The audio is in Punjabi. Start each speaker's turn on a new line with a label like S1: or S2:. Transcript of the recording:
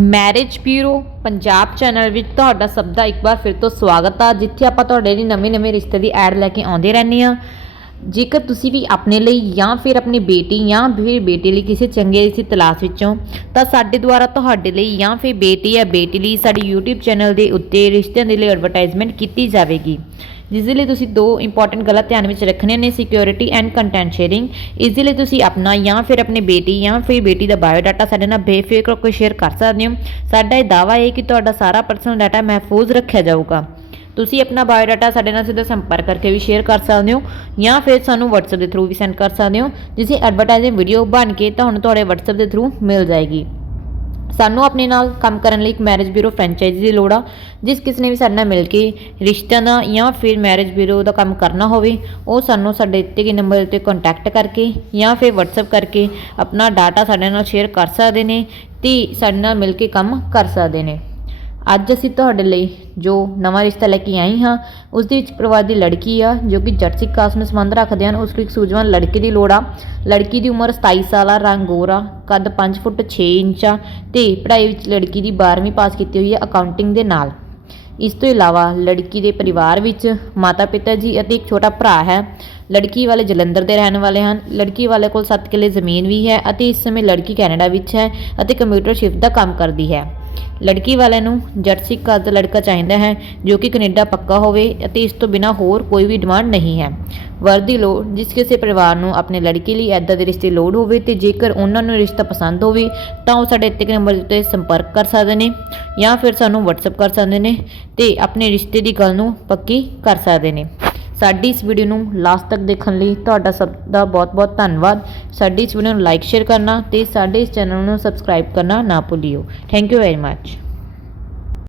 S1: ਮੈਰਿਜ ਬਿਊਰੋ ਪੰਜਾਬ ਚੈਨਲ ਵਿੱਚ ਤੁਹਾਡਾ ਸਭ ਦਾ ਇੱਕ ਵਾਰ ਫਿਰ ਤੋਂ ਸਵਾਗਤ ਆ, ਜਿੱਥੇ ਆਪਾਂ ਤੁਹਾਡੇ ਲਈ ਨਵੇਂ-ਨਵੇਂ ਰਿਸ਼ਤੇ ਦੀ ਐਡ ਲੈ ਕੇ ਆਉਂਦੇ ਰਹਿੰਦੇ ਆ ਜੇਕਰ ਤੁਸੀਂ ਵੀ ਆਪਣੇ ਲਈ ਜਾਂ ਫਿਰ ਆਪਣੀ ਬੇਟੀ ਜਾਂ ਫਿਰ ਬੇਟੇ ਲਈ ਕਿਸੇ ਚੰਗੇ ਰਿਸ਼ਤੇ ਤਲਾਸ਼ ਵਿੱਚੋਂ, ਤਾਂ ਸਾਡੇ ਦੁਆਰਾ ਤੁਹਾਡੇ ਲਈ ਜਾਂ ਫਿਰ ਬੇਟੀ ਜਾਂ ਬੇਟੀ ਲਈ ਸਾਡੀ YouTube ਚੈਨਲ ਦੇ ਉੱਤੇ ਰਿਸ਼ਤਿਆਂ ਦੇ ਲਈ ਐਡਵਰਟਾਈਜ਼ਮੈਂਟ ਕੀਤੀ ਜਾਵੇਗੀ। ਜਿਸ ਦੇ ਲਈ ਤੁਸੀਂ ਦੋ ਇੰਪੋਰਟੈਂਟ ਗੱਲਾਂ ਧਿਆਨ ਵਿੱਚ ਰੱਖਣੀਆਂ ਨੇ ਸਿਕਿਉਰਿਟੀ ਐਂਡ ਕੰਟੈਂਟ ਸ਼ੇਅਰਿੰਗ ਇਸ ਦੇ ਲਈ ਤੁਸੀਂ ਆਪਣਾ ਜਾਂ ਫਿਰ ਆਪਣੀ ਬੇਟੀ ਜਾਂ ਫਿਰ ਬੇਟੀ ਦਾ ਬਾਇਓਡਾਟਾ ਸਾਡੇ ਨਾਲ ਬੇਫਿਕਰ ਹੋ ਸ਼ੇਅਰ ਕਰ ਸਕਦੇ ਹੋ। ਸਾਡਾ ਇਹ ਦਾਵਾ ਹੈ ਕਿ ਤੁਹਾਡਾ ਸਾਰਾ ਪਰਸਨਲ ਡਾਟਾ ਮਹਿਫੂਜ਼ ਰੱਖਿਆ ਜਾਊਗਾ। ਤੁਸੀਂ ਆਪਣਾ ਬਾਇਓਡਾਟਾ ਸਾਡੇ ਨਾਲ ਸਿੱਧਾ ਸੰਪਰਕ ਕਰਕੇ ਵੀ ਸ਼ੇਅਰ ਕਰ ਸਕਦੇ ਹੋ ਜਾਂ ਫਿਰ ਸਾਨੂੰ WhatsApp ਦੇ ਥਰੂ ਵੀ ਸੈਂਡ ਕਰ ਸਕਦੇ ਹੋ। ਜਿਸ ਦੀ ਐਡਵਰਟਾਈਜ਼ਿੰਗ ਵੀਡੀਓ ਬਣ ਕੇ ਤੁਹਾਨੂੰ ਤੁਹਾਡੇ WhatsApp ਦੇ ਥਰੂ ਮਿਲ ਜਾਏਗੀ। ਸਾਨੂੰ ਆਪਣੇ ਨਾਲ ਕੰਮ ਕਰਨ ਲਈ ਇੱਕ ਮੈਰਿਜ ਬਿਊਰੋ ਫਰੈਂਚਾਈਜ਼ੀ ਦੀ ਲੋੜ ਆ, ਜਿਸ ਕਿਸ ਨੇ ਵੀ ਸਾਡੇ ਨਾਲ ਮਿਲ ਕੇ ਰਿਸ਼ਤਿਆਂ ਦਾ ਜਾਂ ਫਿਰ ਮੈਰਿਜ ਬਿਊਰੋ ਦਾ ਕੰਮ ਕਰਨਾ ਹੋਵੇ, ਉਹ ਸਾਨੂੰ ਸਾਡੇ ਦਿੱਤੇ ਗਏ ਨੰਬਰ ਉੱਤੇ ਕੰਟੈਕਟ ਕਰਕੇ ਜਾਂ ਫਿਰ WhatsApp ਕਰਕੇ ਆਪਣਾ ਡਾਟਾ ਸਾਡੇ ਨਾਲ ਸ਼ੇਅਰ ਕਰ ਸਕਦੇ ਨੇ ਤੇ ਸਾਡੇ ਨਾਲ ਮਿਲ ਕੇ ਕੰਮ ਕਰ ਸਕਦੇ ਨੇ। ਅੱਜ ਅਸੀਂ ਤੁਹਾਡੇ ਲਈ ਜੋ ਨਵਾਂ ਰਿਸ਼ਤਾ ਲੈ ਕੇ ਆਏ ਹਾਂ ਉਸ ਦੇ ਵਿੱਚ ਪਰਿਵਾਰ ਦੀ ਲੜਕੀ ਆ, ਜੋ ਕਿ ਜੱਟ ਸਿੱਖ ਕਾਸਟ ਨਾਲ ਸੰਬੰਧ ਰੱਖਦੇ ਹਨ। ਉਸ ਲਈ ਇੱਕ ਸੂਝਵਾਨ ਲੜਕੀ ਦੀ ਲੋੜ ਆ। ਲੜਕੀ ਦੀ ਉਮਰ 27 ਸਾਲ ਆ, ਰੰਗ ਗੋਰਾ ਕੱਦ 5 ਫੁੱਟ 6 ਇੰਚ ਆ ਤੇ ਪੜ੍ਹਾਈ ਵਿੱਚ ਲੜਕੀ ਦੀ 12ਵੀਂ ਪਾਸ ਕੀਤੀ ਹੋਈ ਹੈ ਅਕਾਊਂਟਿੰਗ ਦੇ ਨਾਲ। ਇਸ ਤੋਂ ਇਲਾਵਾ ਲੜਕੀ ਦੇ ਪਰਿਵਾਰ ਵਿੱਚ ਮਾਤਾ ਪਿਤਾ ਜੀ ਅਤੇ ਇੱਕ ਛੋਟਾ ਭਰਾ ਹੈ। ਲੜਕੀ ਵਾਲੇ ਜਲੰਧਰ ਦੇ ਰਹਿਣ ਵਾਲੇ ਹਨ। ਲੜਕੀ ਵਾਲੇ ਕੋਲ 7 ਕਿੱਲੇ ਜ਼ਮੀਨ ਵੀ ਹੈ ਅਤੇ ਇਸ ਸਮੇਂ ਲੜਕੀ ਕੈਨੇਡਾ ਵਿੱਚ ਹੈ ਅਤੇ ਕੰਪਿਊਟਰ ਸ਼ਿਫਟ ਦਾ ਕੰਮ ਕਰਦੀ ਹੈ। ਲੜਕੀ ਵਾਲਿਆਂ ਨੂੰ ਜਰਸੀ ਸਿੱਖ ਦਾ ਲੜਕਾ ਚਾਹੀਦਾ ਹੈ ਜੋ ਕਿ ਕੈਨੇਡਾ ਪੱਕਾ ਹੋਵੇ ਅਤੇ ਇਸ ਤੋਂ ਬਿਨਾ ਹੋਰ ਕੋਈ ਵੀ ਡਿਮਾਂਡ ਨਹੀਂ ਹੈ। ਵਰ ਦੀ ਲੋੜ, ਜਿਸ ਕਿਸੇ ਪਰਿਵਾਰ ਨੂੰ ਆਪਣੇ ਲੜਕੀ ਲਈ ਐਦਾਂ ਦੇ ਰਿਸ਼ਤੇ ਲੋੜ ਹੋਵੇ ਤੇ ਜੇਕਰ ਉਹਨਾਂ ਨੂੰ ਰਿਸ਼ਤਾ ਪਸੰਦ ਹੋਵੇ, ਤਾਂ ਉਹ ਸਾਡੇ ਇੱਥੇ ਨੰਬਰ ਉੱਤੇ ਸੰਪਰਕ ਕਰ ਸਕਦੇ ਨੇ ਜਾਂ ਫਿਰ ਸਾਨੂੰ WhatsApp ਕਰ ਸਕਦੇ ਨੇ ਤੇ ਆਪਣੇ ਰਿਸ਼ਤੇ ਦੀ ਗੱਲ ਨੂੰ ਪੱਕੀ ਕਰ ਸਕਦੇ ਨੇ। ਸਾਡੀ ਇਸ ਵੀਡੀਓ ਨੂੰ ਲਾਸਟ ਤੱਕ ਦੇਖਣ ਲਈ ਤੁਹਾਡਾ ਸਭ ਦਾ ਬਹੁਤ-ਬਹੁਤ ਧੰਨਵਾਦ। ਸਾਡੀ ਇਸ ਵੀਡੀਓ ਨੂੰ ਲਾਈਕ ਸ਼ੇਅਰ ਕਰਨਾ ਤੇ ਸਾਡੇ ਇਸ ਚੈਨਲ ਨੂੰ ਸਬਸਕ੍ਰਾਈਬ ਕਰਨਾ ਨਾ ਭੁੱਲਿਓ। Thank you very much